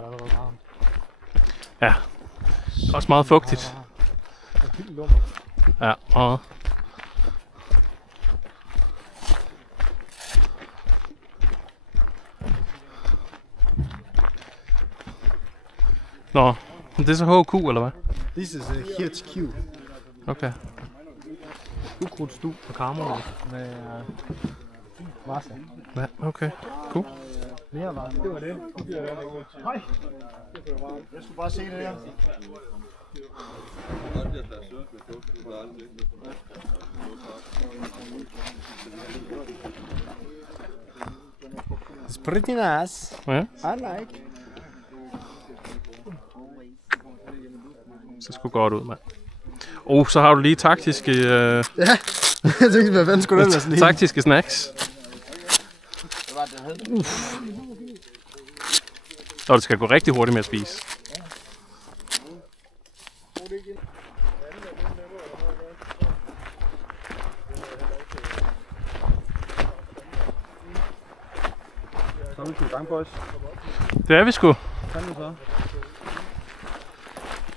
har det allerede varmt. Ja. Det er også meget fugtigt. Ja, og nå, det er så HQ, eller hvad? This is a HQ. Okay. Ukrudtsstue på kammeret med varse. Ja, okay. Cool. Mere varme. Det var det. Hej. Jeg skulle bare se det her. It's pretty nice. Ja. I like. Så skulle godt ud, mand. Så har du lige taktiske... Ja. Jeg tænkte, hvad fanden skulle det være sådan helt? Taktiske snacks. Og det skal gå rigtig hurtigt med at spise. Så er vi i gang, boys. Det er vi sgu. Kan du så?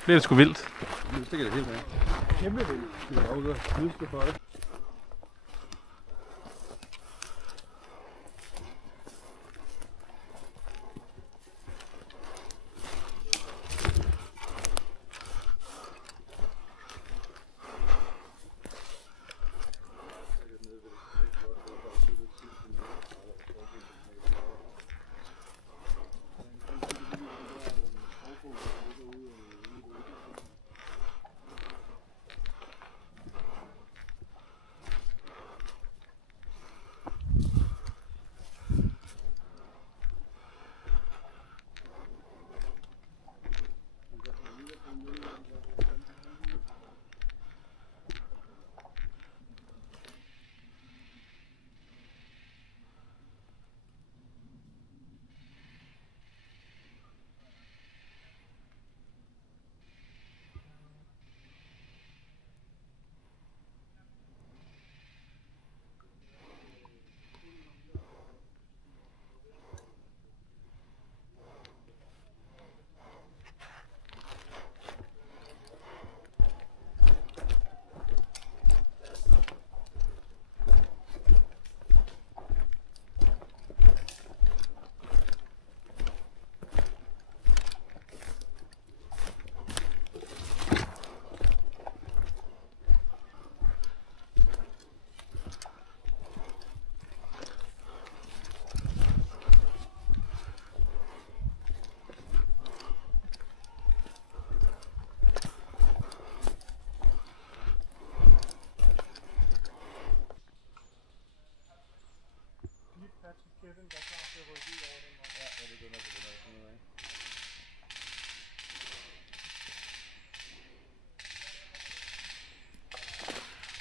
Det er sgu vildt. Nu stikker det helt af. Kæmpe vildt. Det er jo det. For det.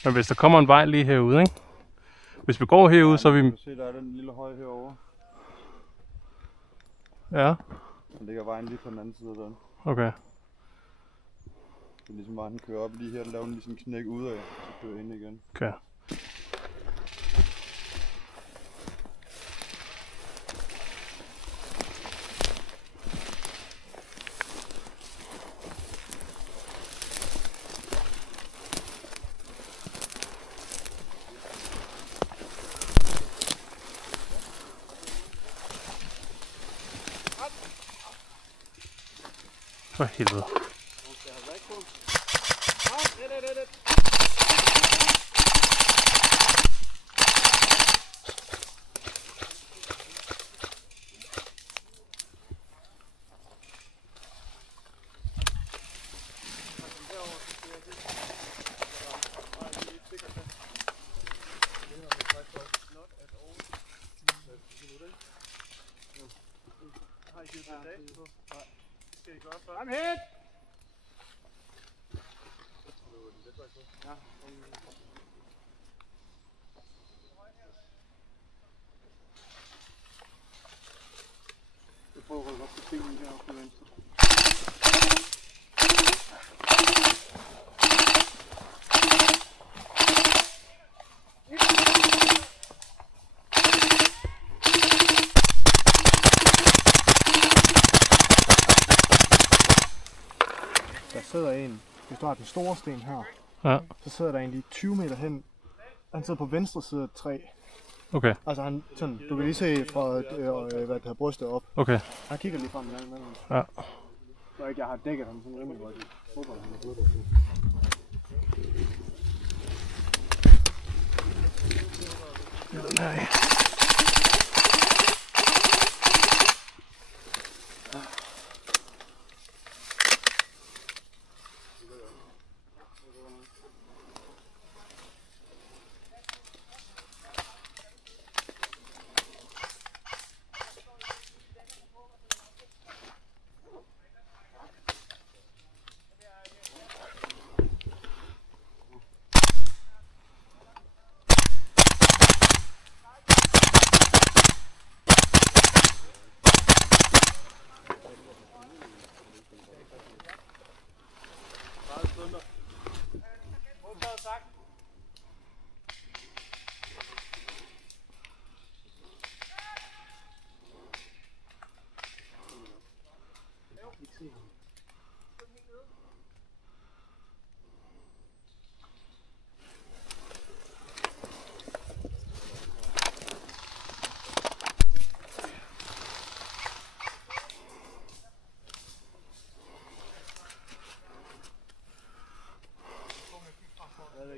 Men hvis der kommer en vej lige herude, ikke? Hvis vi går herude, så er vi... Du kan se, der er den lille høj herovre. Ja. Der ligger vejen lige på den anden side af den. Okay. Det er ligesom vejen kører op lige her, der laver den lige sådan en knæk ud af, så kører ind igen. Okay. For helvede. I'm hit! Jeg prøver at rykke op til tingene deroppe til venstre. sidder en, hvis du har den store sten her, Ja. så sidder der en lige 20 meter hen. Han sidder på venstre side af et træ. Okay. Altså han, sådan, du kan lige se fra, hvad det har brystet op. Okay. Han kigger lige frem med den. Ja. Så ikke jeg har dækket ham sådan rimelig godt. Nej.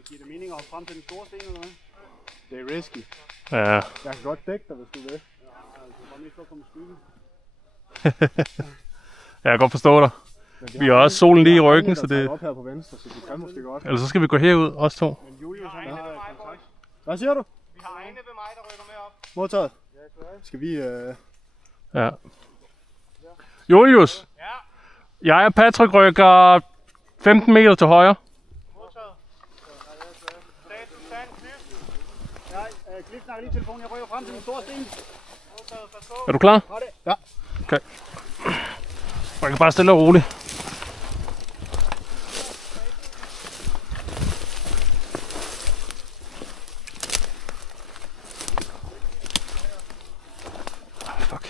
Giver det mening at hoppe frem til den store sten eller hvad? Det er risky. Ja. Jeg kan godt dække dig, hvis du vil. Ja, altså bare mest for at komme i skygge. Jeg kan godt forstå dig. Vi har også solen lige i ryggen, så det... op her på venstre, så du kan måske godt. Eller så skal vi gå herud, os to. Men Julius, han har kontakt. Hvad siger du? Vi har ene ved mig, der rykker med op. Modtaget. Skal vi... Ja. Julius! Ja. Jeg og Patrick rykker 15 meter til højre. Modtaget. Status, stand, klip. Ja, Klip snakker lige telefonen. Jeg rykker frem til den store sten. Modtaget, pas på. Er du klar? Ja. Okay. Rykker bare stille og roligt. Fuck.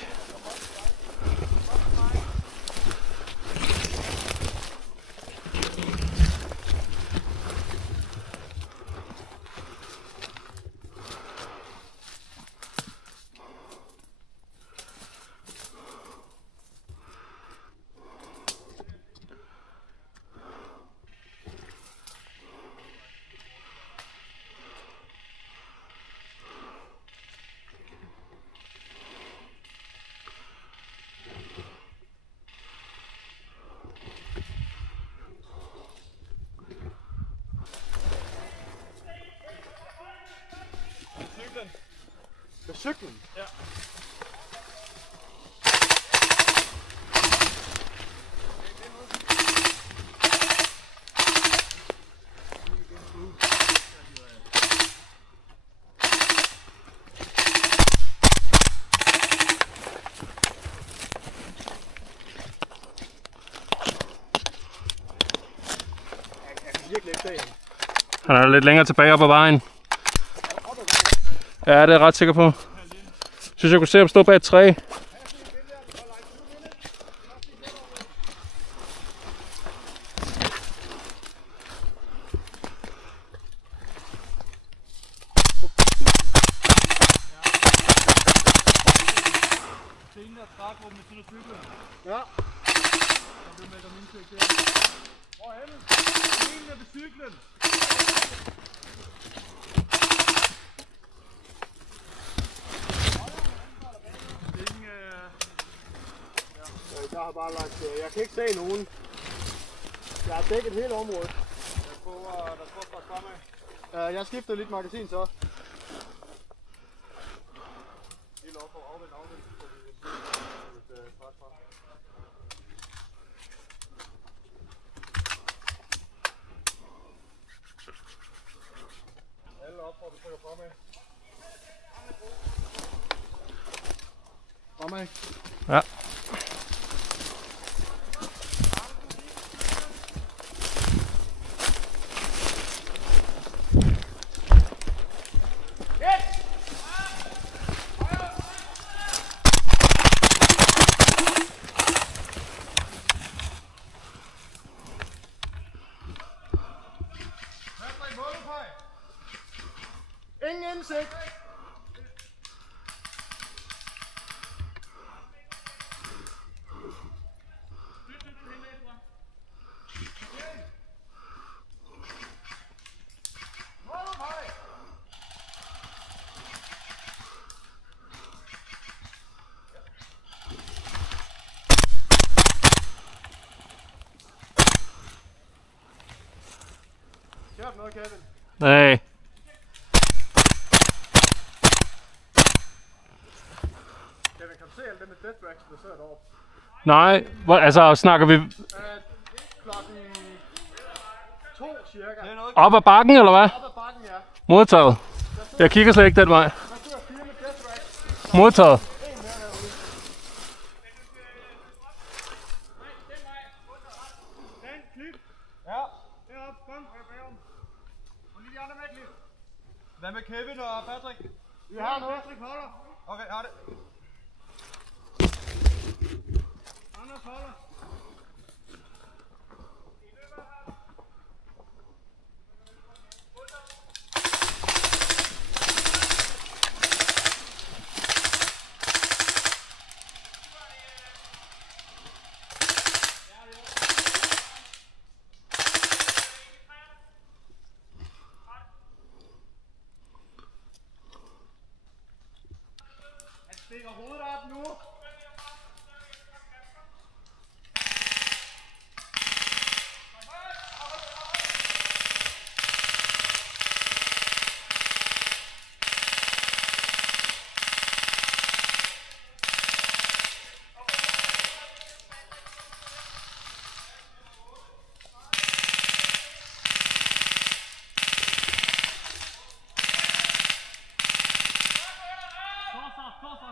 Med cyklen? Ja. Han er lidt længere tilbage op ad vejen. Ja, det er jeg ret sikker på. Synes jeg kunne se ham stå bag et træ. Ja. Hvorhenne? Stenen er ved cyklen. Jeg har bare lagt... Jeg kan ikke se nogen. Jeg har dækket hele området. Jeg prøver, der tror at komme. Jeg skifter lidt magasin så. Helt op og afvend. Alle op, hvor du trykker fremad. Fremad. Ja. noget, Kevin? Nej. Kevin, kan du se alle dem med death racks, der sidder deroppe? Nej, altså snakker vi Klokken 2 cirka. op ad bakken, eller hvad? Op ad bakken, ja. Modtaget. Jeg kigger slet ikke den vej. Der sidder 4 med death racks. Modtaget. En mere derude. Den, klip. Ja. Herop, kom. Og lige de andre med, klip. Hvad med Kevin og Patrick? Vi har noget. Patrick holder. Okay, har det. Anders holder. Han stikker hovedet op nu.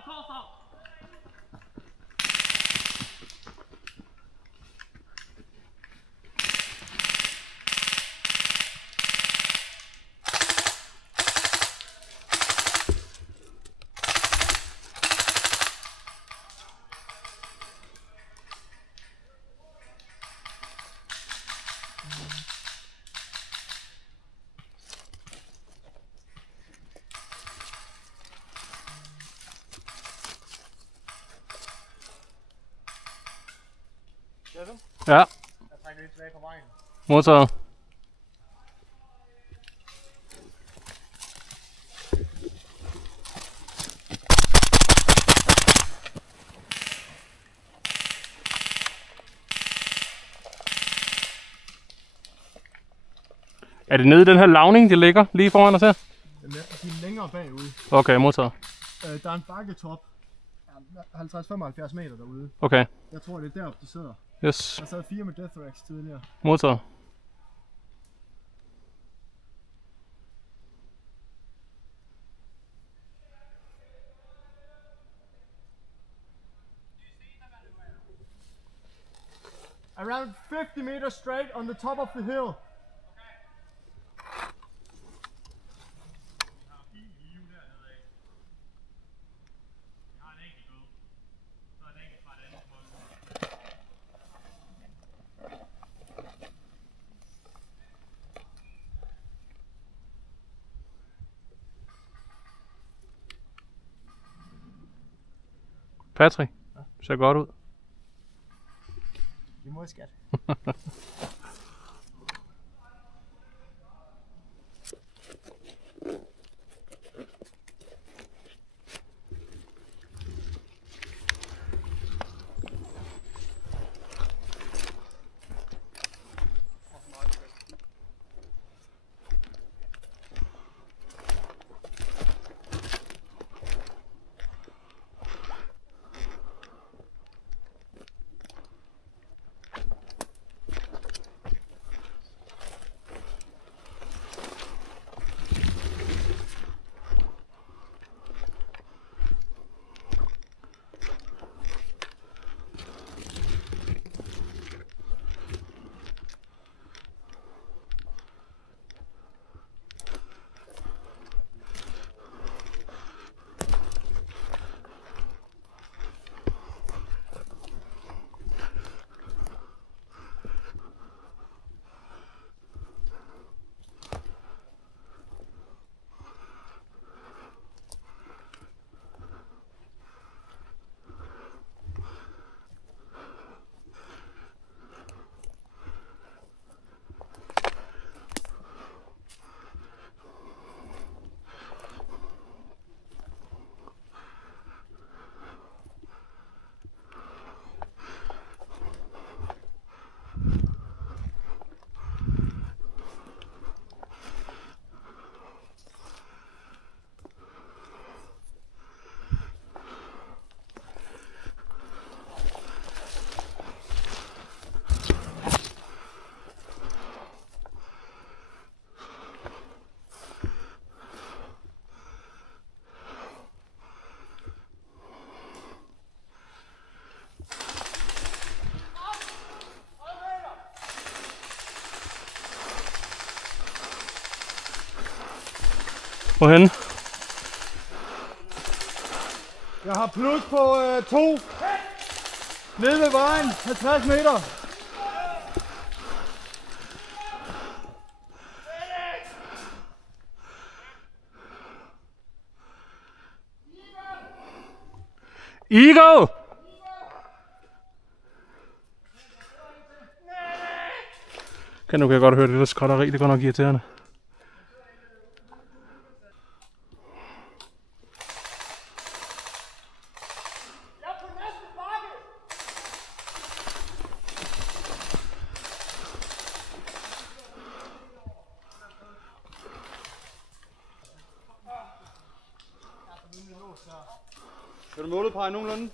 Torstav. Kevin, Ja, jeg trækker lidt tilbage på vejen. modtaget. Er det nede i den her lavning, de ligger lige foran os her? Jamen, de er længere bagude. Okay, modtaget. Der er en bakketop. 50-75 meter derude. Okay, Jeg tror, det er deroppe, de sidder. yes, Der sad 4 med death racks tidligere. modtaget. Around 50 meters straight on the top of the hill. Patrick, ser godt ud. Vi må skat. Hvorhenne? Jeg har plus på 2. Nede ved vejen, 50 meter. Igo! Nu kan jeg godt høre det der skotteri, det går nok irriterende. Kan du målepege nogenlunde?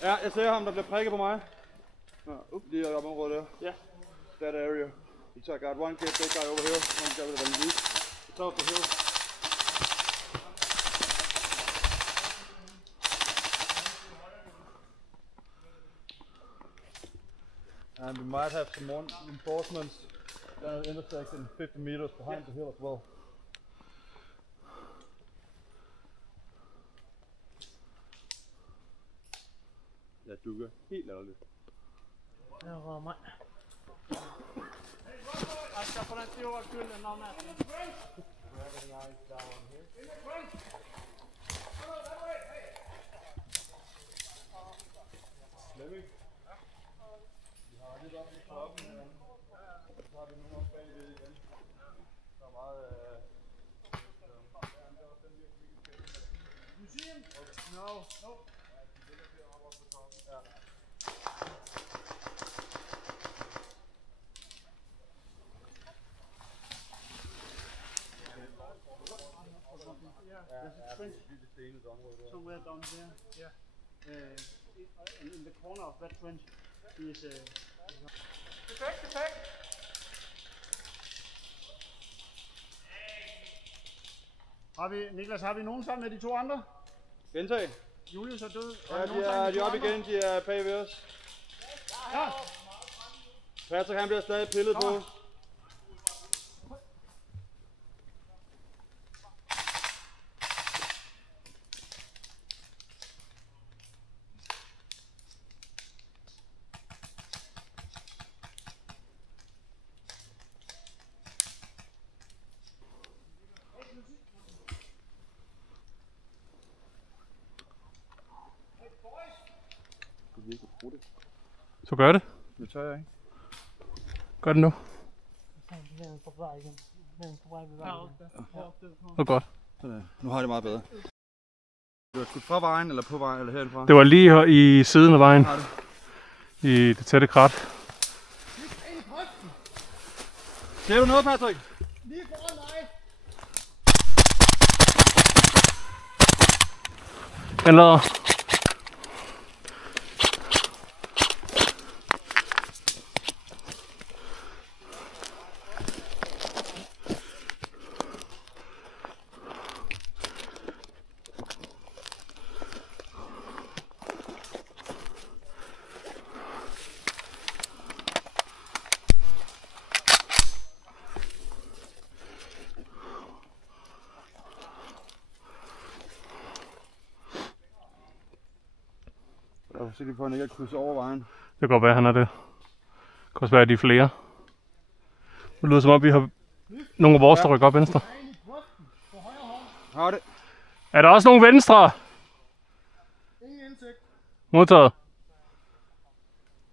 Ja, jeg ser ham, der bliver prikket på mig. Ja, lige oppe området der. Ja. That area. You check out one kid, big guy over here. One guy with a lead. It's off the hill. And we might have some more reinforcements down at the intersection 50 meters behind the hill as well. Jeg dukker helt ærligt. Jeg rører mig. Jeg skal få den til over skylden om natten. Flemming? Vi har lidt op i toppen her. Så har vi nogle om bagved igen. Der er meget... Museum? No. Somewhere down there, yeah. In the corner of that trench is Defect! Niklas, har vi nogen sammen med de to andre? Gentag. Julius er død. Ja, de er oppe igen, de er bag ved os. Ja. Patrick, han bliver stadig pillet på. Så gør det. Det tør jeg ikke. Gør det nu. Det er godt. Sådan. Nu har jeg det meget bedre. Du har skudt fra vejen, eller på vejen, eller herfra? Det var lige her i siden af vejen. I det tætte krat. Ser du noget, Patrick? Lige foran mig. Den lader. Jeg er sikker på, at han ikke er krydset over vejen. Det kan godt være, han er det. Det kan også være, at de er flere. Det lyder som om, vi har nogle af vores, der rykker op venstre. Har det. Er der også nogle venstre? Ingen indsigt. Modtaget.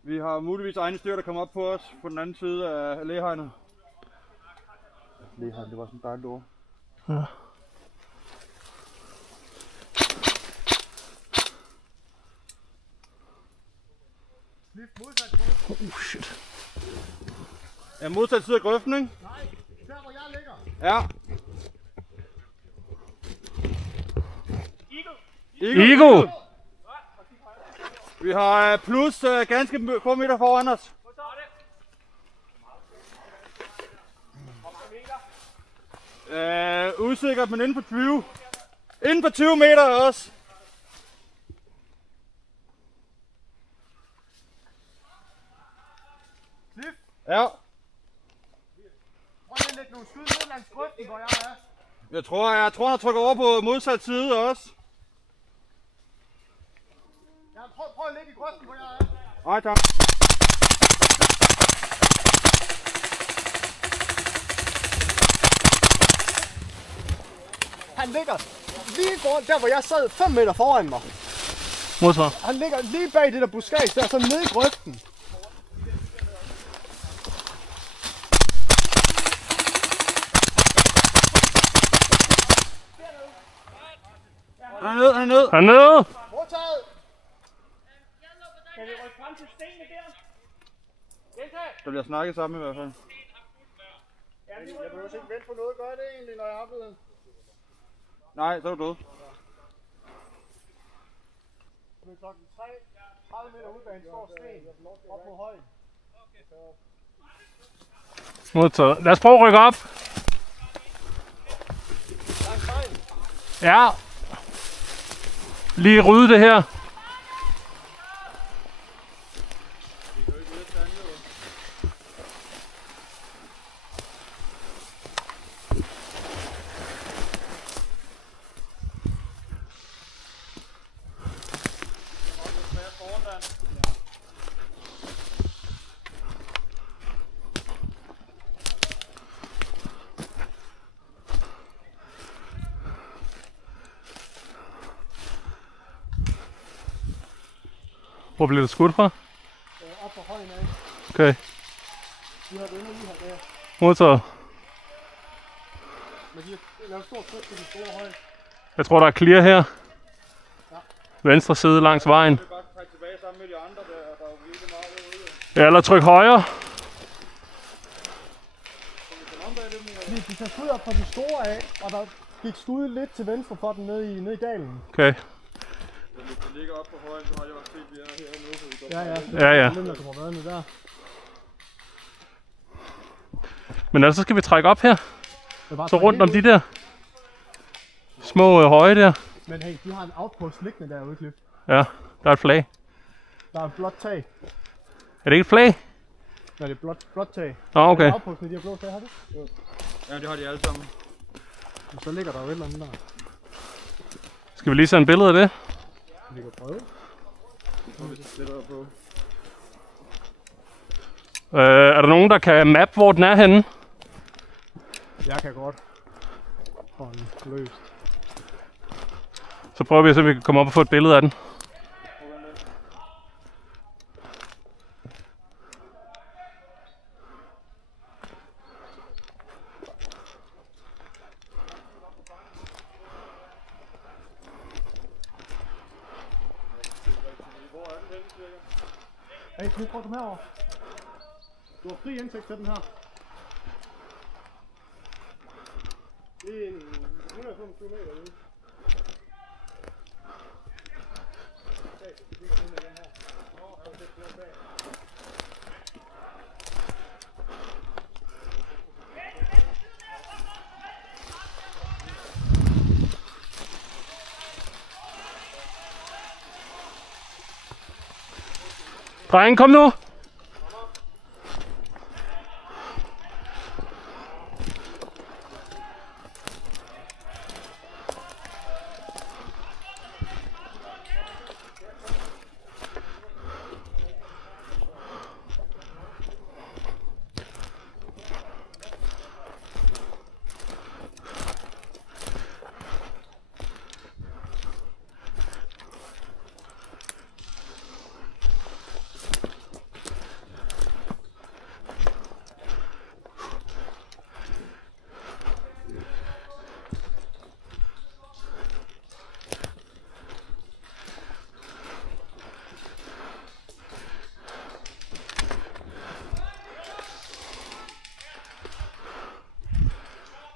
Vi har muligvis egne stykker, der kommer op på os på den anden side af læhegnet. Læhegnet, det var sådan et dejligt ord. Ja. Shit. Ja, modsat side af grøften, ikke? Nej, der hvor jeg ligger. Ja. Igo! Vi har plus ganske få meter foran os. Usikkert, men inden for 20. Inden for 20 meter også. Ja. Prøv lige at lægge nogle skud ned langs grøften, hvor jeg er. Jeg tror han trykker over på modsat side også. Ja, prøv at ligge i grøften, hvor jeg er. Ej, tak. Han ligger lige foran, der hvor jeg sad 5 meter foran mig. Modsvar. Han ligger lige bag det der buskage der, så nede i grøften. Han er ned, han er ned. Han er nede. Modtaget! Kan vi rykke frem til stenene der? Deltag! Der bliver snakket sammen i hvert fald. Jeg behøver ikke vente på noget. Gør det egentlig, når jeg er blevet... Nej, så er du død. Det er klokken 3. 30 meter ud bag en stor sten. Op på højen. Modtaget. Lad os prøve at rykke op. Ja. Lige rydde det her. Hvor blev det skudt fra? Op på højen af. Okay. De har venner lige her der. Modtaget. Men de har lavet stort tryk på den store høj. Jeg tror, der er clear her. Venstre side langs vejen. Vi bare trække tilbage sammen med de andre, der er virkelig meget derude. Ja, eller tryk højre. De tager skud op fra de store af, og der gik skud lidt til venstre for den nede i dalen. Okay. Hvis det ligger op på højen, så har jeg også set, at vi er hernede, så vi går Ja. Den der kommer vadende der. Men altså, så skal vi trække op her. Det var Så rundt om de der små høje der. Men hey, de har en outpost liggende derude, Cliff. Ja, der er et flag. Der er et blåt tag. Er det ikke et flag? Nej, det er blåt tag. Nå, okay. Outposten i de her blå tag, har det? Ja, det har de alle sammen. Og så ligger der jo et eller andet der. Skal vi lige sende et billede af det? Vi kan prøve. Det der på. Er der nogen, der kan map, hvor den er henne? Jeg kan godt. For den løst. Så prøver vi at se, om vi kan komme op og få et billede af den. Hey, Cliff, prøv at komme herover. Du har fri indsigt til den her. Det er en 125 meter ude. Dreng, kom nu!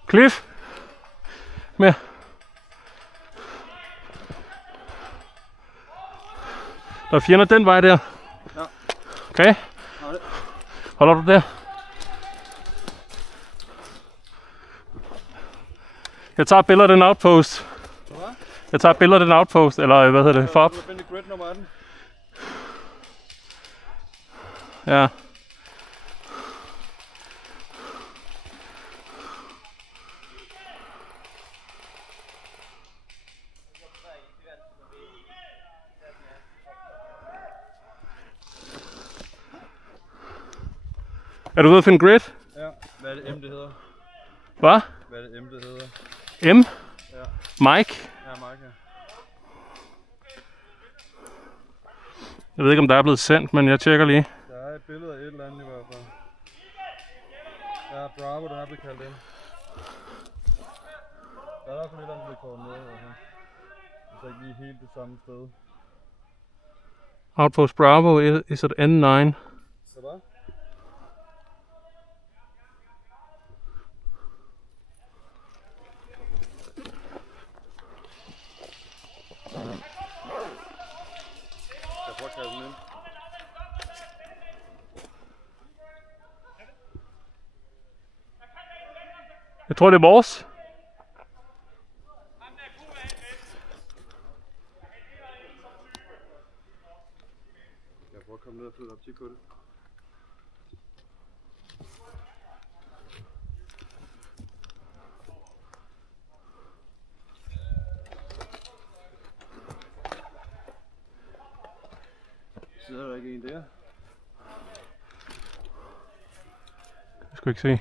Cliff! Mere. Der er fjender den vej der. Ja. Okay. Holder du der? Jeg tager billeder af den outpost. Hvad? Jeg tager billeder af den outpost, eller hvad hedder det? Fob. Du har fundet grid nummer 18. Ja. Er du ude at finde grid? Ja. Hvad er det M, det hedder? Hvad? Hvad er det M, det hedder? M? Ja. Mike? Ja, Mike, ja. Jeg ved ikke, om der er blevet sendt, men jeg tjekker lige. Der er et billede af et eller andet i hvert fald. Ja, Bravo, den er blevet kaldt ind. Der er i hvert fald et eller andet, der bliver kåret med. Det er ikke lige helt det samme sted. Outpost Bravo is at N9. Så hvad? Jeg prøver at kalde den ind. Jeg tror, det er vores. Jeg prøver at komme ned og flytte optik på det. Sidder der ikke en der? Jeg skal ikke se.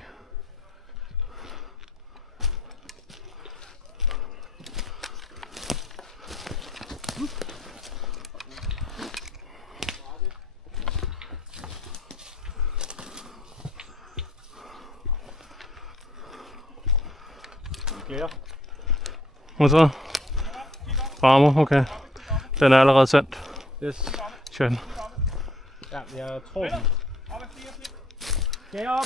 Hvad så? Bravo, okay. Den er allerede sendt. Yes. Tjen. Ja, jeg tror den. Skal jeg op?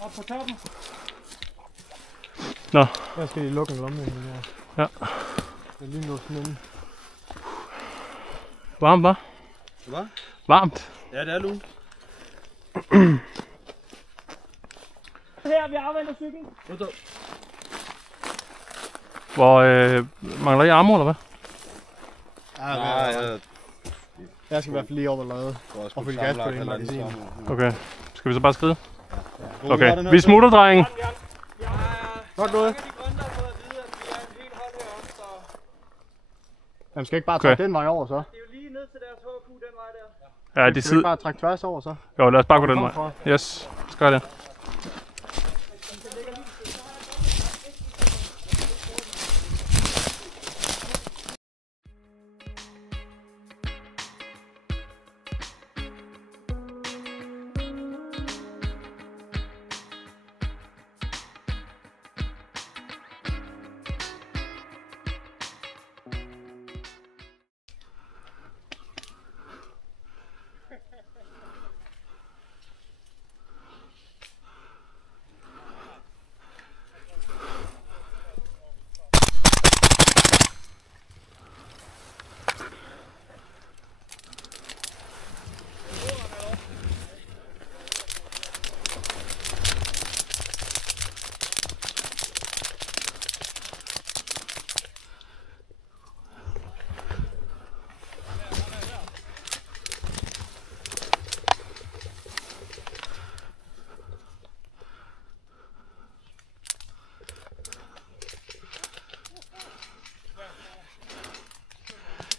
Op på toppen? Nå. Jeg skal lige lukke en lomme ind her. Ja. Jeg lige låse den inde. Varmt, hva'? Hvad? Varmt. Ja, det er lun. Her, vi afventer cyklen. Hvor mangler I armor, eller hvad? Nej, Jeg skal i hvert fald lige op og lade. Og fylde gas på det ene magasin. Okay. Skal vi så bare skride? Ja. Okay. Vi smutter, drenge. Godt gået. Jamen skal ikke bare Okay. trække den vej over så? Det er jo lige ned til deres HQ, den vej der. Ja, Skal de vi sidder. ikke bare trække tværs over så? Jo, lad os bare gå den Kom vej. fra. Yes, så gør det.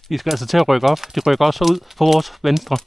I skal altså til at rykke op. De rykker også ud på vores venstre.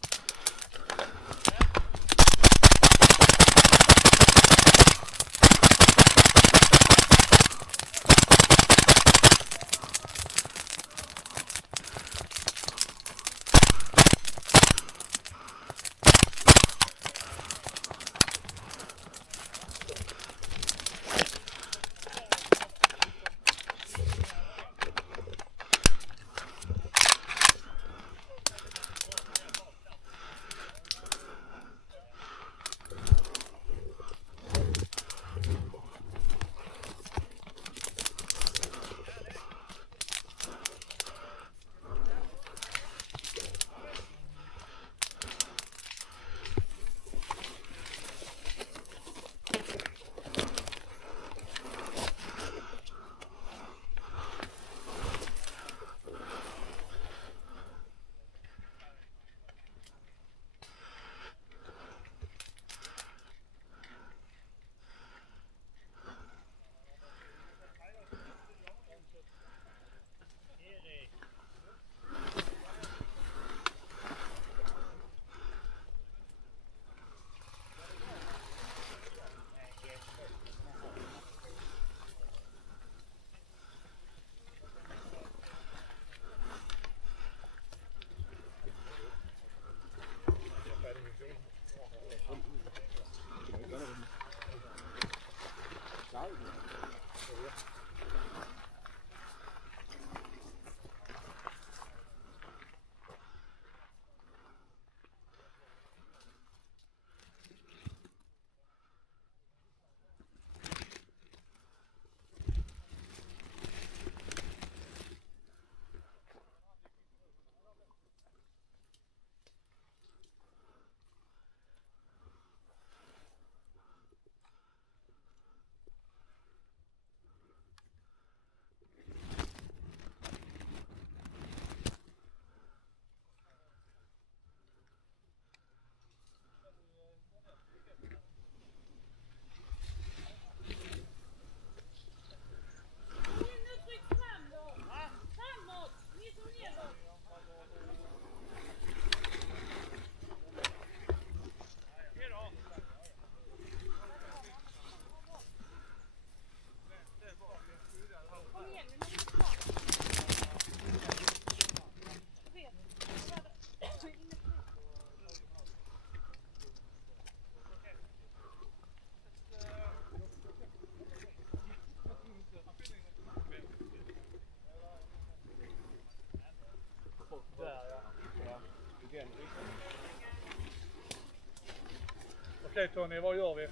Okej Tony, vad gör vi?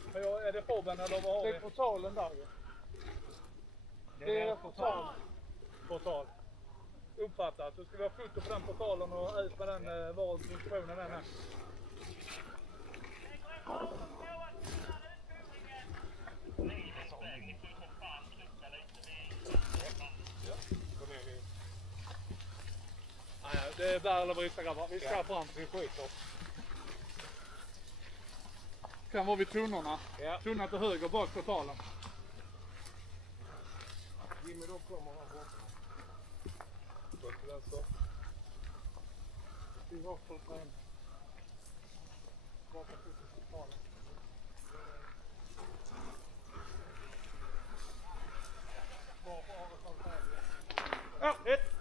Är det fobben eller vad har vi? Det är portalen där ju. Det är Portal. Uppfattat. Så ska vi ha foto på den portalen och ut med den valfunktionen den här. Det är där eller brista grabbar. Vi ska fram. Vi skiter. Kan vara vid tunnorna. Ja. Tunna till höger bak portalen. Jimmy då kommer han bort. Bort till vänster. Vi var på portalen. Bak till portalen. Ja, ett.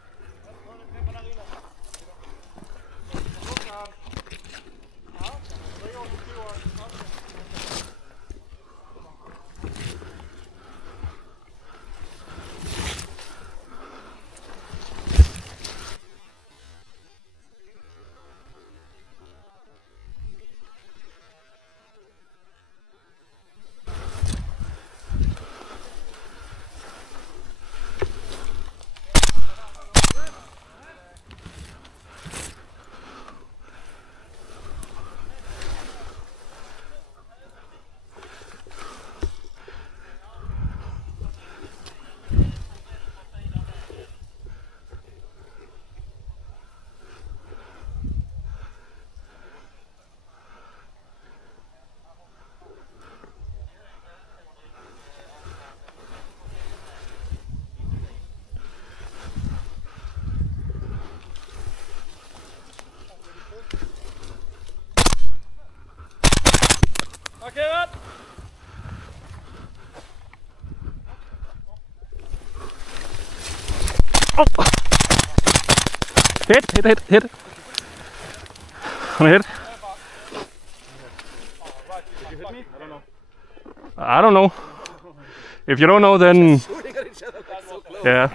Markerat! Oh. Hit. Han är hit. I don't know. If you don't know, then yeah.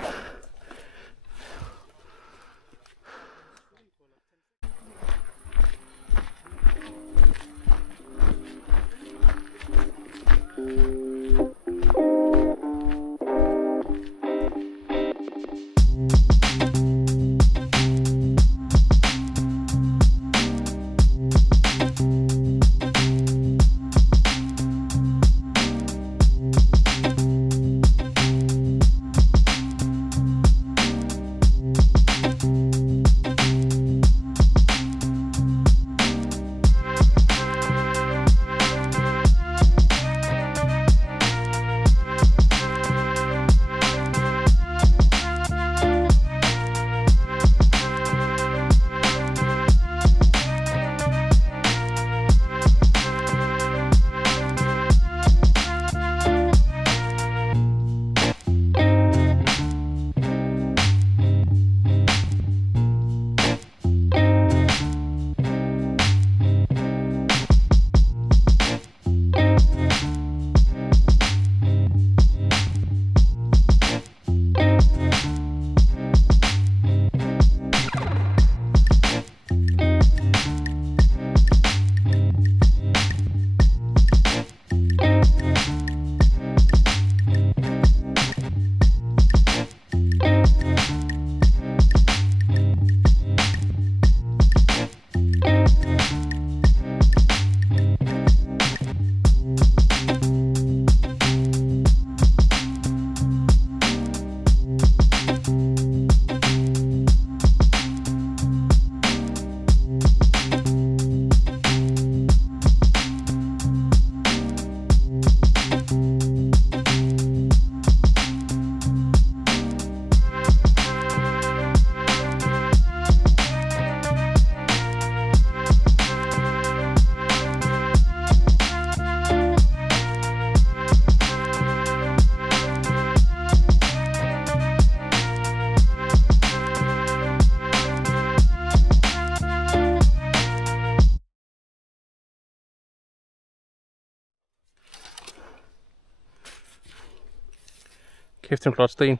Kæft, en flot sten.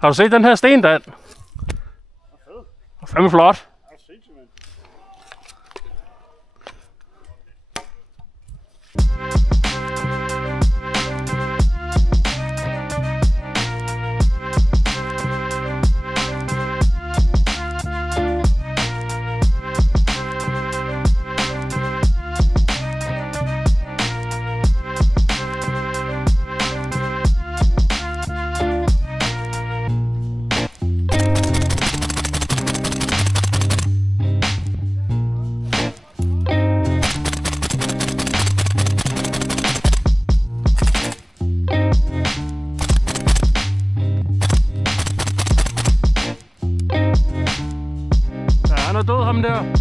Har du set den her sten, Dan? Fandme flot. Han er død, ham der.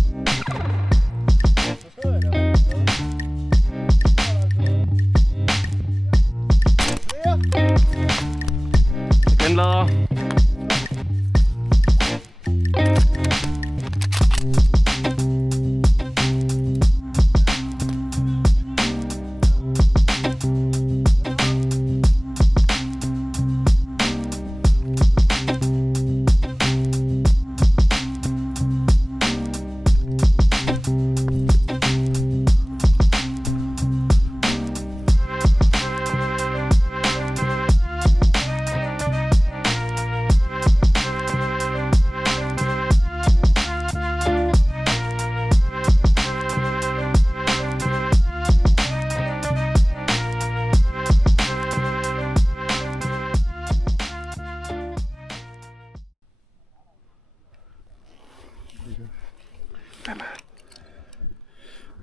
Så stod jeg der. Flere. Den lader.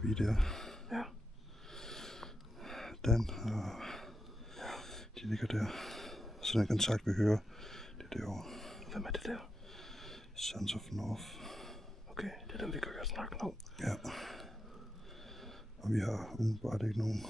Vi der. Ja. Dan og de ligger der. Så den kontakt vi hører, det er derovre. Hvem er det der? Sons of North. Okay, det er dem, vi kan gøre snakke nu. Ja. Og vi har umiddelbart ikke nogen.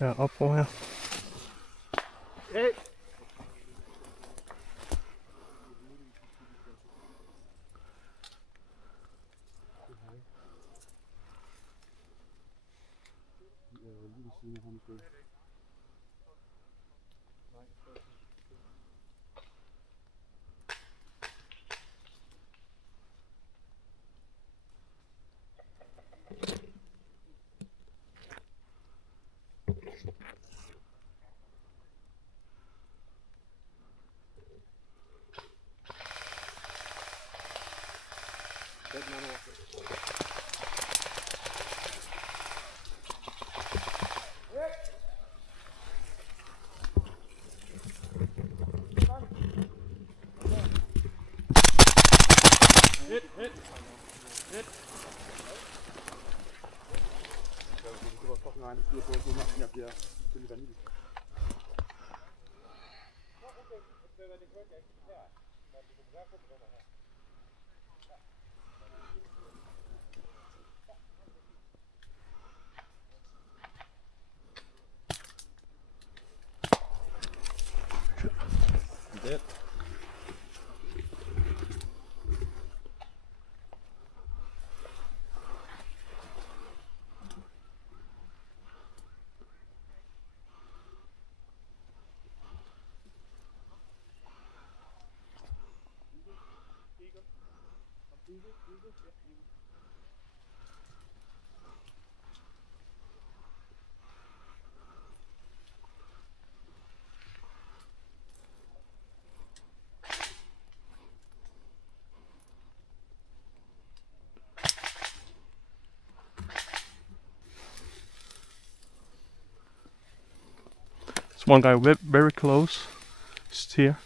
Ja, op på her. Hey. Jeg bliver selvfølgelig vanvittig. There's one guy very close. Just here.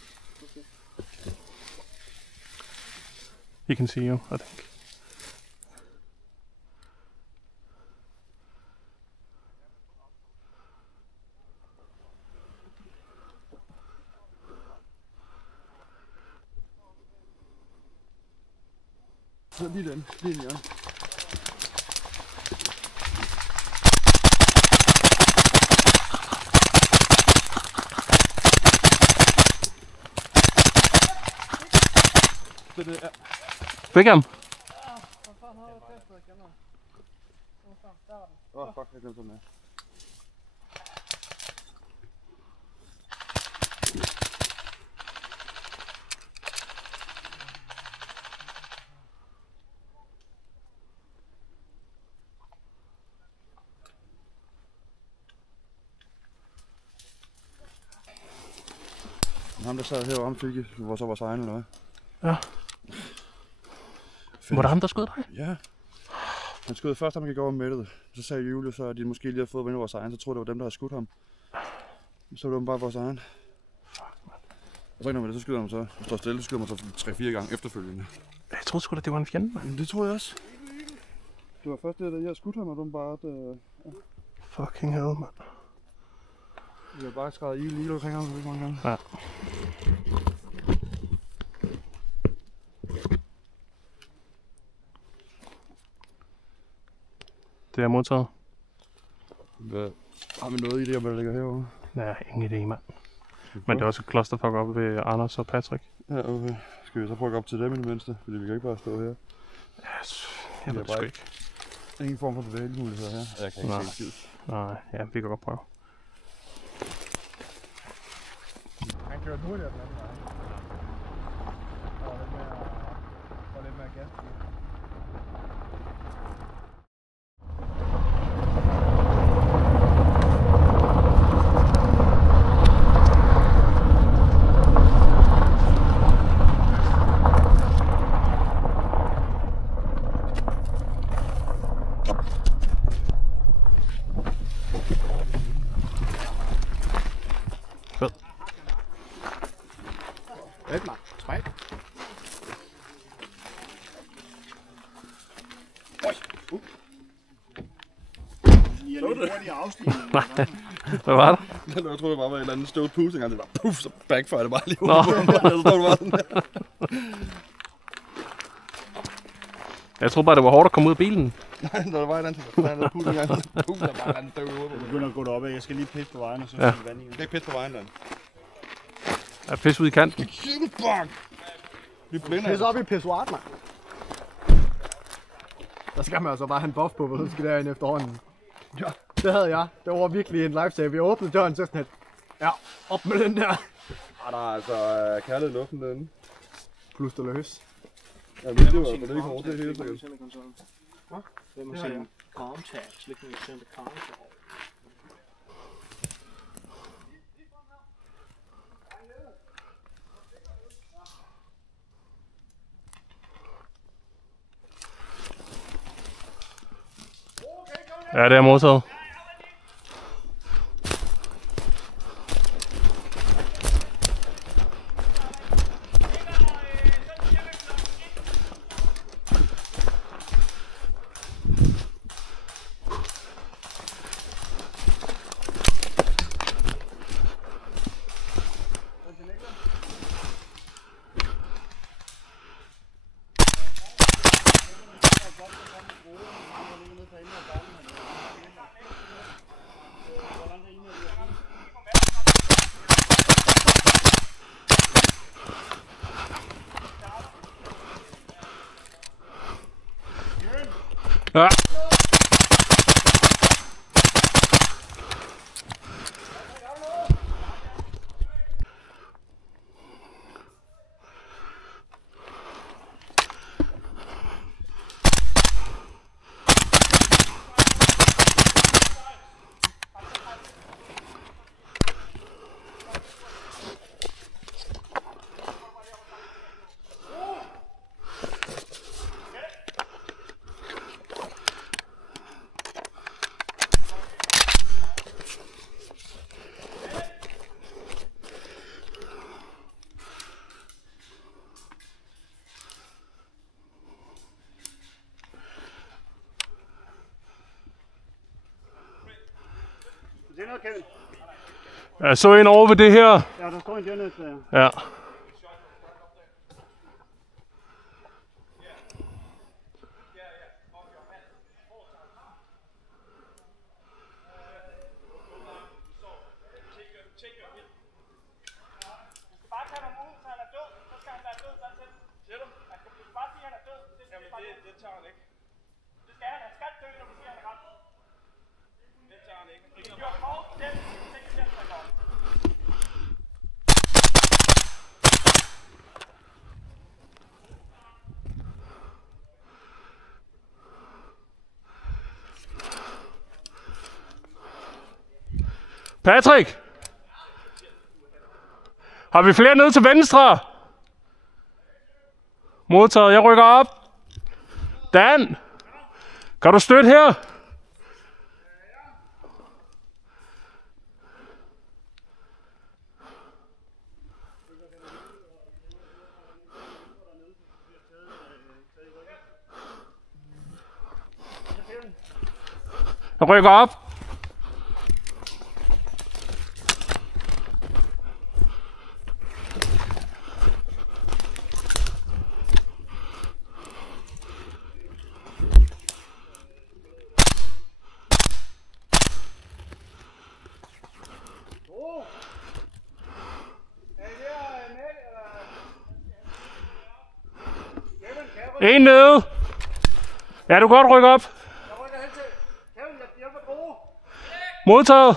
He can see you, I think. Så lige den, lige den, ja. Det er. Fik ham? Åh, fuck, jeg glemte den her. Ham der sad heroppe fik vores over egen eller hvad? Ja. Var det ham der skød dig? Ja. Han skød først, da han gik over med det. Så sagde Julie så, at de måske lige havde fået vind over vores egen. Så troede det var dem, der havde skudt ham. Så var det bare vores egen. Og så ikke noget med det, så skyder han så. Står stille, så skyder man så 3-4 gange efterfølgende. Jeg troede sgu da, det var en fjende, mand. Det tror jeg også. Det var først det, da jeg havde skudt ham, og de bare... Ja. Fucking hell, mand. Vi har bare skrevet ild omkring ham så mange gange. Ja. Det er modtaget. Hvad? Har vi noget i det, hvad der ligger herovre? Ja, ingen idé, mand. Men det er også et clusterfuck op ved Anders og Patrick. Ja, okay. Skal vi så prøve at gå op til dem i det mindste? Fordi vi kan ikke bare stå her. Yes. Jeg ved det sgu ikke. Ingen form for bevægelighed her. Jeg kan ikke se skid. Nej, ja, vi kan godt prøve. Han kørte hurtigere den anden vej. Og lidt mere gas. Hvad var det? Jeg troede, det bare var et eller andet støvet pusing, og det var puff, så backfire det bare lige ud. Nå. Så stod det bare sådan der. Jeg troede bare, det var hårdt at komme ud af bilen. Nej, der var et eller andet pusing, og puff, der var et andet støv ude. Jeg begynder at gå deroppe. Jeg skal lige pisse på vejen, og så ja. vand igen. Det er ikke pisse på vejen, Dan. Jeg er pisse ud i kanten. Vi blinder. Pisse op i pissoiret, mand. Der skal man altså bare have en buff på, så skal derinde efterhånden. Ja. Det havde jeg. Det var virkelig en lifesaver. Vi åbnede døren, så sådan et... Ja, op med den der. Ah, der er altså kærlighed i luften derinde. Plus det løs. Ja, men det var ikke hårdt, det hele sikkert. Hvad? Hvem har sendt Comtags? Ligger vi sendt Comtags? Ja, det er modtaget. Ja. Se noget, Kevin. Jeg så en over ved det her. Ja, der står en dernede. Ja. Patrick! Har vi flere ned til venstre? Modtaget, jeg rykker op. Dan! Kan du støtte her? Jeg rykker op. En nede. Ja, du kan godt rykke op. Jeg rykker hen til. Kevin, jeg hjælper gode. Modtaget.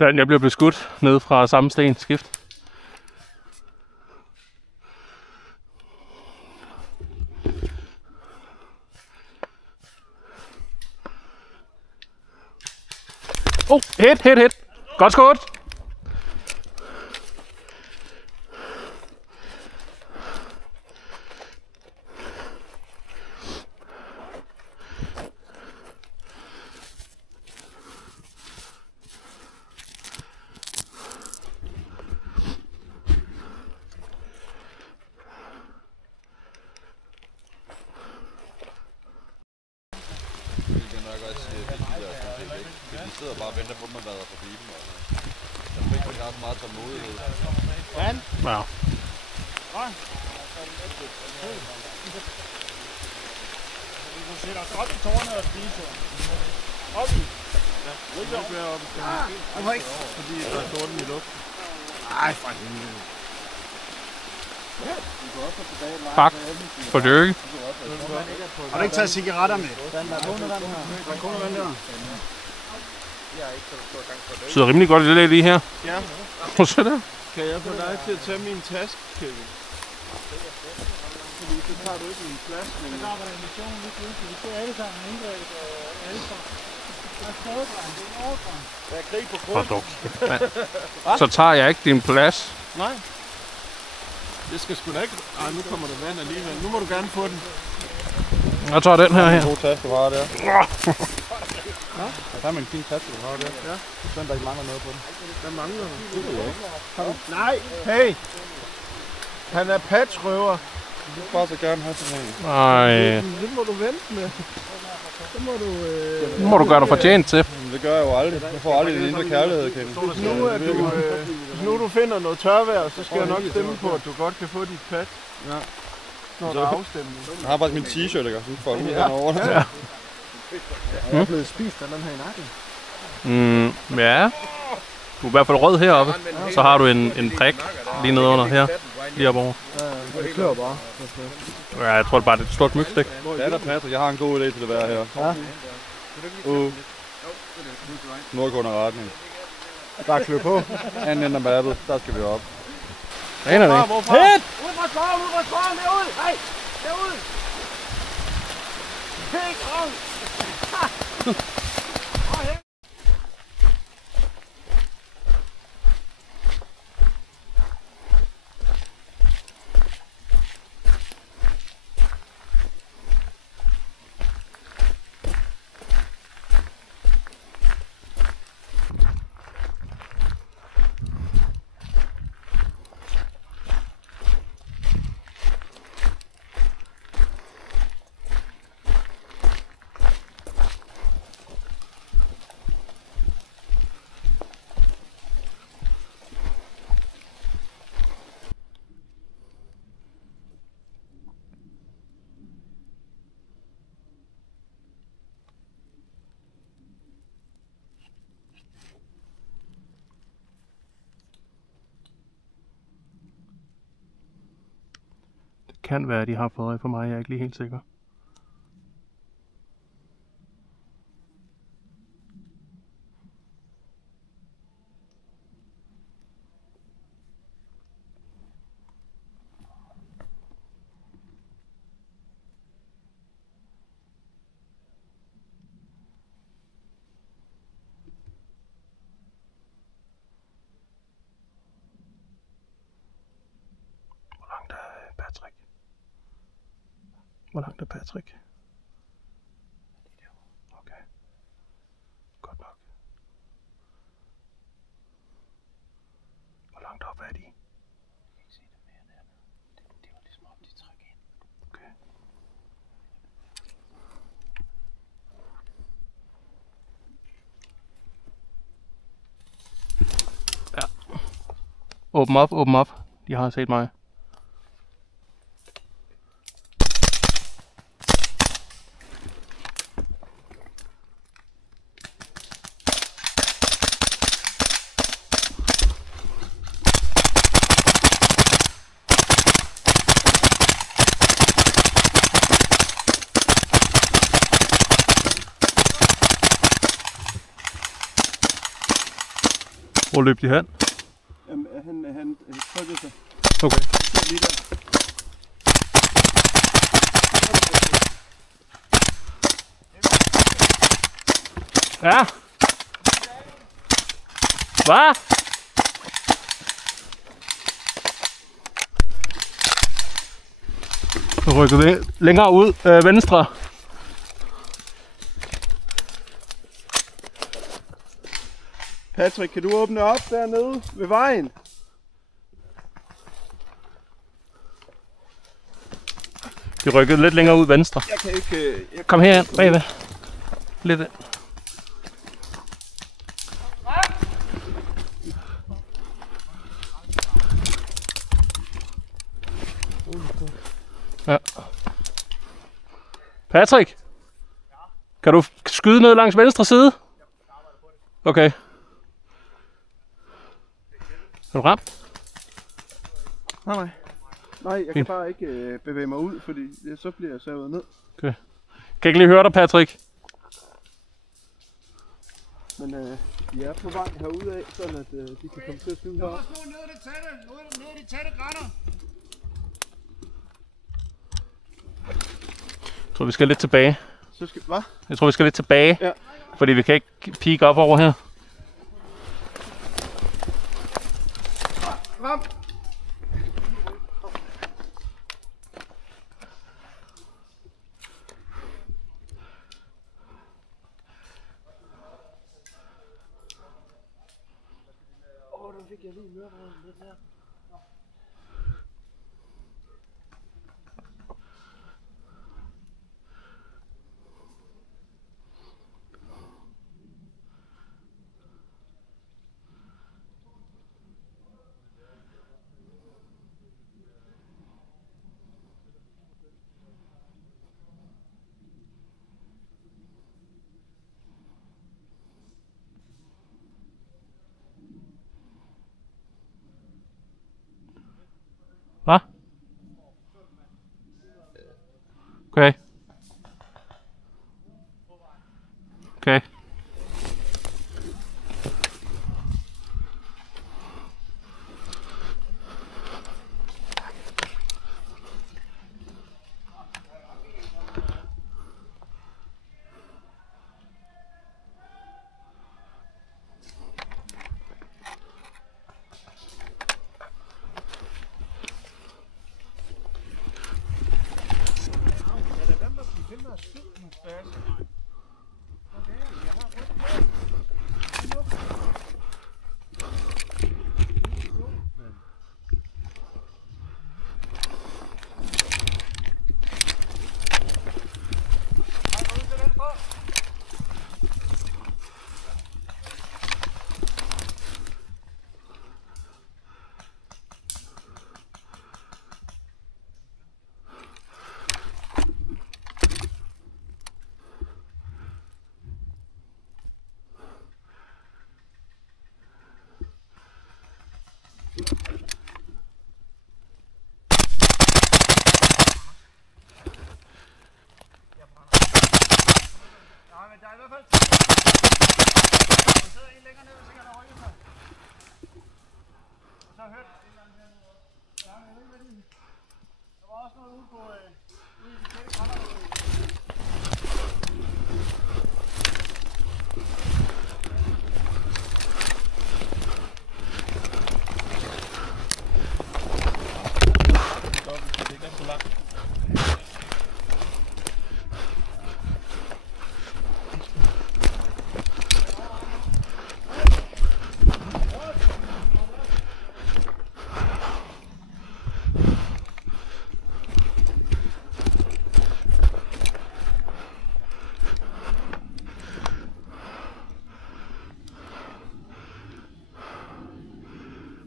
Dan, jeg bliver beskudt ned fra samme sten. Skift. Hit. Godt skudt. De sidder bare og venter på, at man vader forbi dem. Der er ikke ret meget tålmodighed. Ja. Vi sætter os op i tårnet og spise. Op i. Ja, ikke op. Fordi der er torden i luft. Ej, for helvede. Fuck. For dyrke. Har du ikke taget cigaretter med? Der er kun vand der. Sidder rimelig godt i det lige her. Ja. Prøv at se der. Kan jeg få dig til at tage min taske, Kevin? Fordi så tager du ikke min plads. Så der var der en mission lige pludselig. Vi skal alle sammen indgrebet og alle sammen. Der er skadedreng, det er en overdreng. Der er krig på Hold grund. dog. Så tager jeg ikke din plads. Nej. Det skal sgu da ikke. Ej, nu kommer der vand alligevel. Nu må du gerne få den. Jeg tager den her. En god taske, du har der. Der er en fin taske, du har der. Ja. Sådan der ikke mangler noget på den. Der mangler den. Det ved jeg ikke. Nej, hey! Han er patchrøver. Du vil bare så gerne have sådan en. Nej. Det må du vente med. Så må du... Nu må du gøre dig fortjent til. Men det gør jeg jo aldrig. Jeg får aldrig den indre kærlighed, Kevin. Hvis nu du finder noget tørvejr, så skal jeg nok stemme på, at du godt kan få dit patch. Ja. Når der er afstemning. Jeg har faktisk min t-shirt, ikke? Sådan foldet Ja. derovre. Ja. Jeg er blevet spist af den her i nakken. Ja. Du er i hvert fald rød heroppe. Så har du en prik lige nede under her. Lige oppe over. Ja, det klør bare. Ja, jeg tror bare, det er et stort mygstik. Det er der, Patrick. Jeg har en god idé til at være her. Ja. Nordkunderretning. Bare klør på. Anden ende af mappet. Der skal vi op. Aner det ikke. Hit! Ud fra skoven, derud! Hey! Derud! Helt rundt! kan være, at de har fået øje på mig. Jeg er ikke lige helt sikker. Patrick. Hvor langt er Patrick? Okay. Godt nok. Hvor langt op er de? Jeg kan ikke se det mere dernede. Det var ligesom om de træk ind. Okay. Ja. Åbn op. De har set mig. Hvor løb de hen? Jamen, han trykkede sig. Okay. Lige der. Ja. Hvad? Så rykker vi længere ud venstre. Patrick, kan du åbne op dernede ved vejen? De rykkede lidt længere ud venstre. Jeg kan ikke... Kom herind, bagved. Lidt ind. Ja. Patrick? Kan du skyde ned langs venstre side? Okay. Er du ramt? Nej. Nej, jeg kan bare ikke bevæge mig ud, fordi så bliver jeg savet ned. Okay. Kan jeg ikke lige høre dig, Patrick? Men de er på vej herudad, sådan at de kan komme til at skyde her. Der er også nogen nede i de tætte grænder. Jeg tror, vi skal lidt tilbage. Så skal... Hvad? Jeg tror, vi skal lidt tilbage. Ja. Fordi vi kan ikke peek op over her. Ram! Den fik jeg lige mørbrøden lidt her. Hvad? Okay. Okay.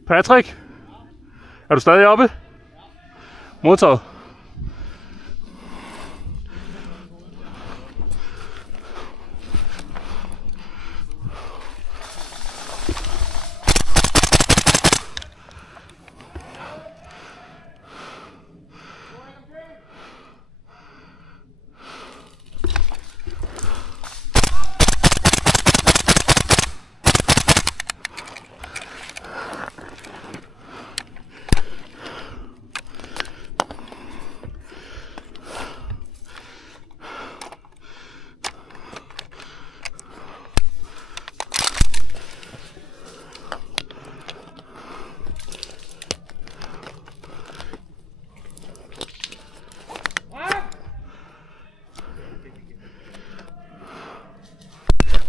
Patrick? Er du stadig oppe? Modtaget.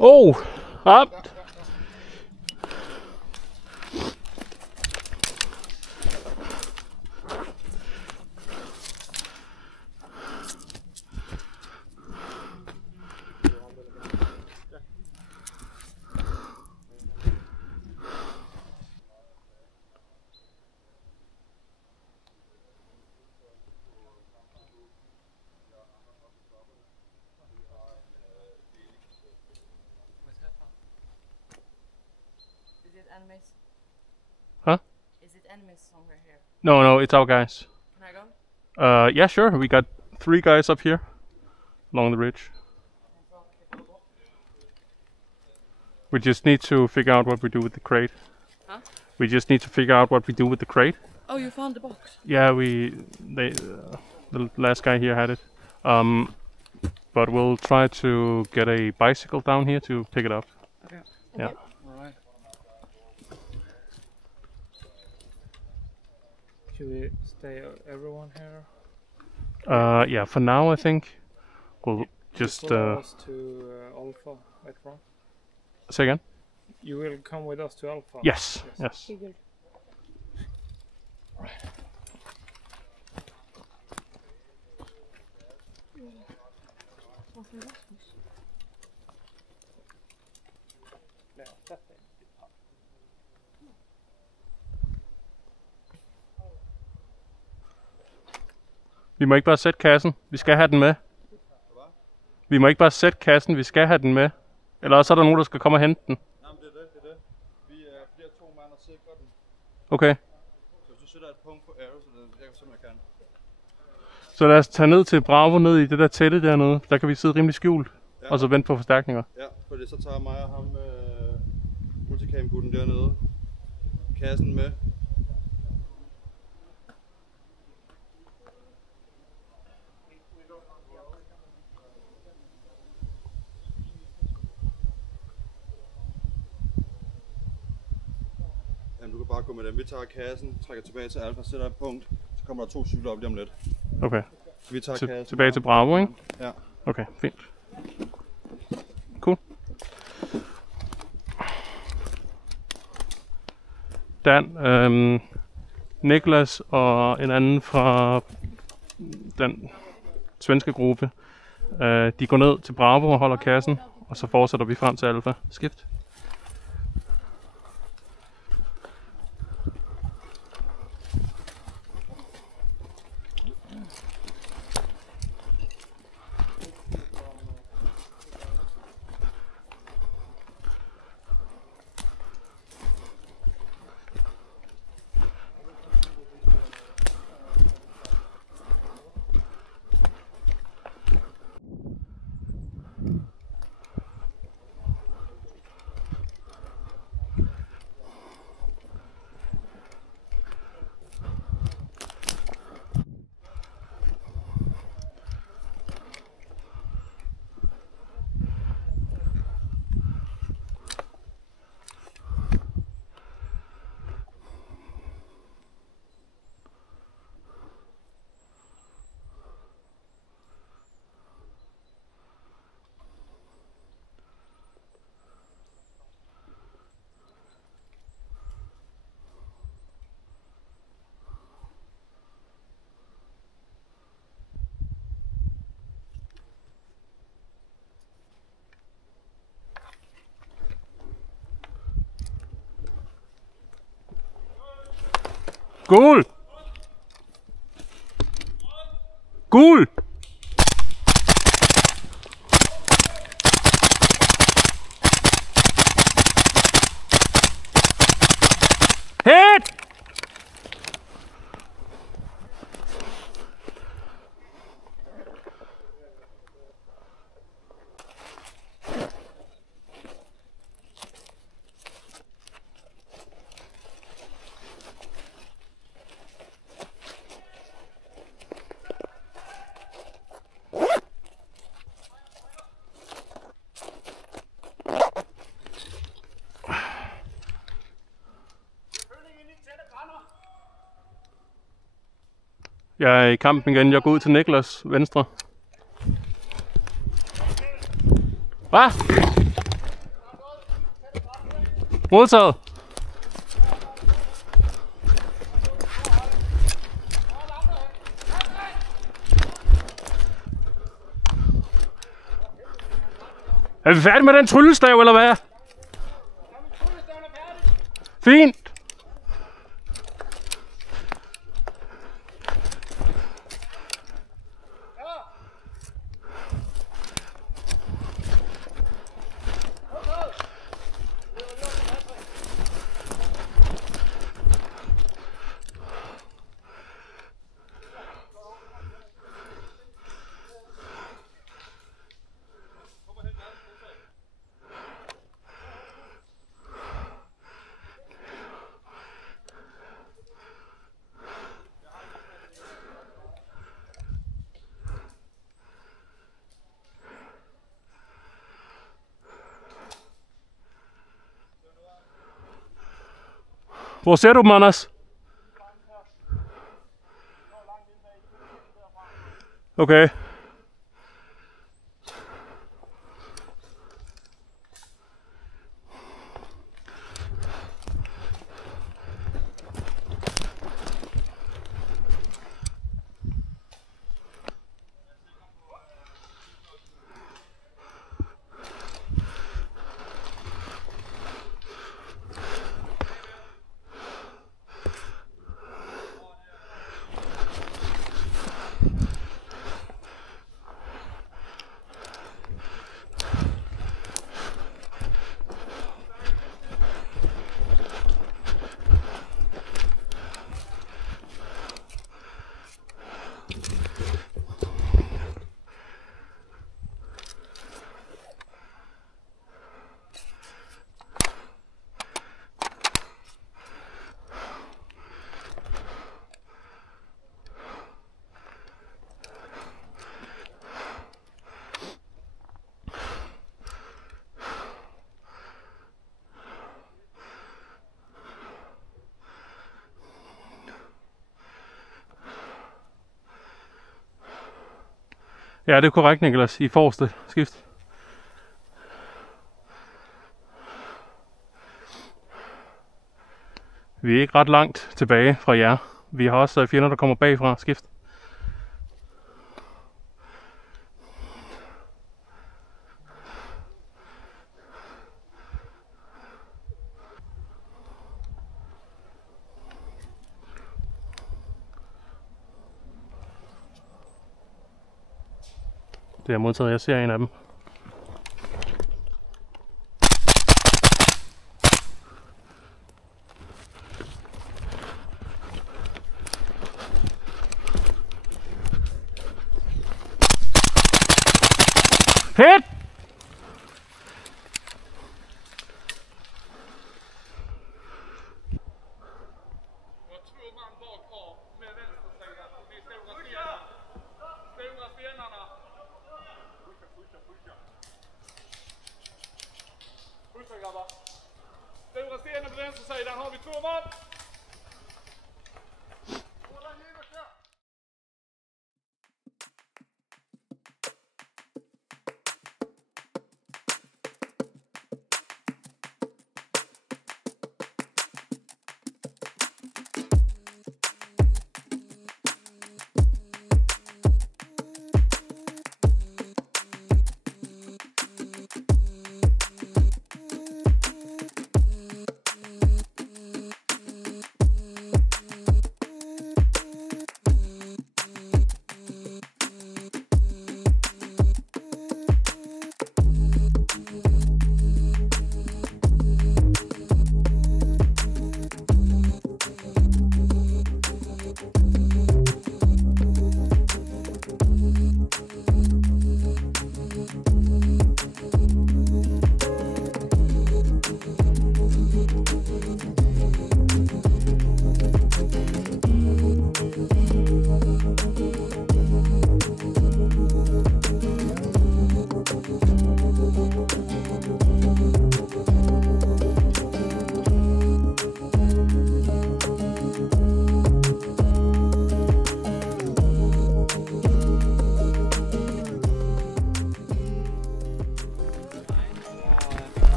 Oh, up. Is it enemies? Huh? Is it enemies somewhere here? No, it's our guys. Can I go? Yeah, sure. We got 3 guys up here along the ridge. We just need to figure out what we do with the crate. Huh? We just need to figure out what we do with the crate. Oh, you found the box. Yeah, the last guy here had it. But we'll try to get a bicycle down here to pick it up. Okay. Yeah. Alright. Should we stay everyone here? Yeah, for now I think we'll just Follow us to Alpha later on. say again. You will come with us to Alpha. Yes. Yes. Vi må ikke bare sætte kassen. Vi skal have den med. Vi må ikke bare sætte kassen. Vi skal have den med. Eller også er der nogen, der skal komme og hente den. Jamen det er det. Vi bliver 2 mand og sikrer den. Okay. Så hvis du sætter et punkt på arrow, så det virker som jeg kan. Så lad os tage ned til Bravo, ned i det der tætte dernede. Der kan vi sidde rimelig skjult. Ja. Og så vente på forstærkninger. Ja, fordi så tager mig og ham multicam-gutten dernede kassen med. Jamen, du kan bare gå med dem. Vi tager kassen, trækker tilbage til Alpha, sætter et punkt, så kommer der 2 cykler op lige om lidt. Okay. Vi tager kassen. Tilbage til Bravo, ikke? Ja. Okay, fint. Cool. Dan, Niklas og en anden fra den svenske gruppe, de går ned til Bravo og holder kassen, og så fortsætter vi frem til Alpha. Skift. Gul! Gul! Hit! Jeg er i kampen igen. Jeg går ud til Niklas venstre. Hvad? Modtaget. Er vi færdige med den tryllestav, eller hvad? Fint. Hvor ser du dem, Anders? Okay. Ja, det er korrekt, Niklas, i forreste skift. Vi er ikke ret langt tilbage fra jer. Vi har også fjender, der kommer bagfra skift. Det er modtaget, jeg ser en af dem. Hit! Stora stenen på vänstersidan har vi 2 man.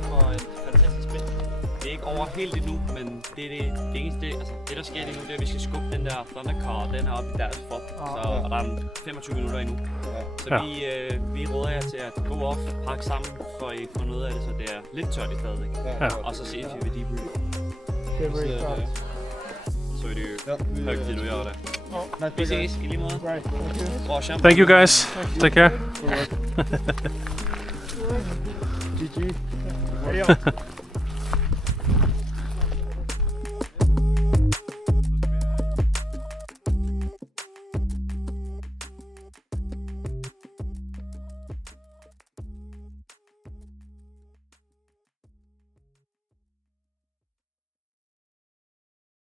jer for et fantastisk spil. Det er ikke over helt endnu, men det eneste, altså det der sker lige nu, det er, at vi skal skubbe den der Thundercar, den er oppe i deres fop, og der er 25 minutter endnu. Så vi råder jer til at gå off, pakke sammen, for I får noget af det, så det er lidt tørt i stadigvæk. Og så ses vi ved debrief. Så er det jo højt til, du gør det. Vi ses i lige måde. Thank you guys. Take care. GG.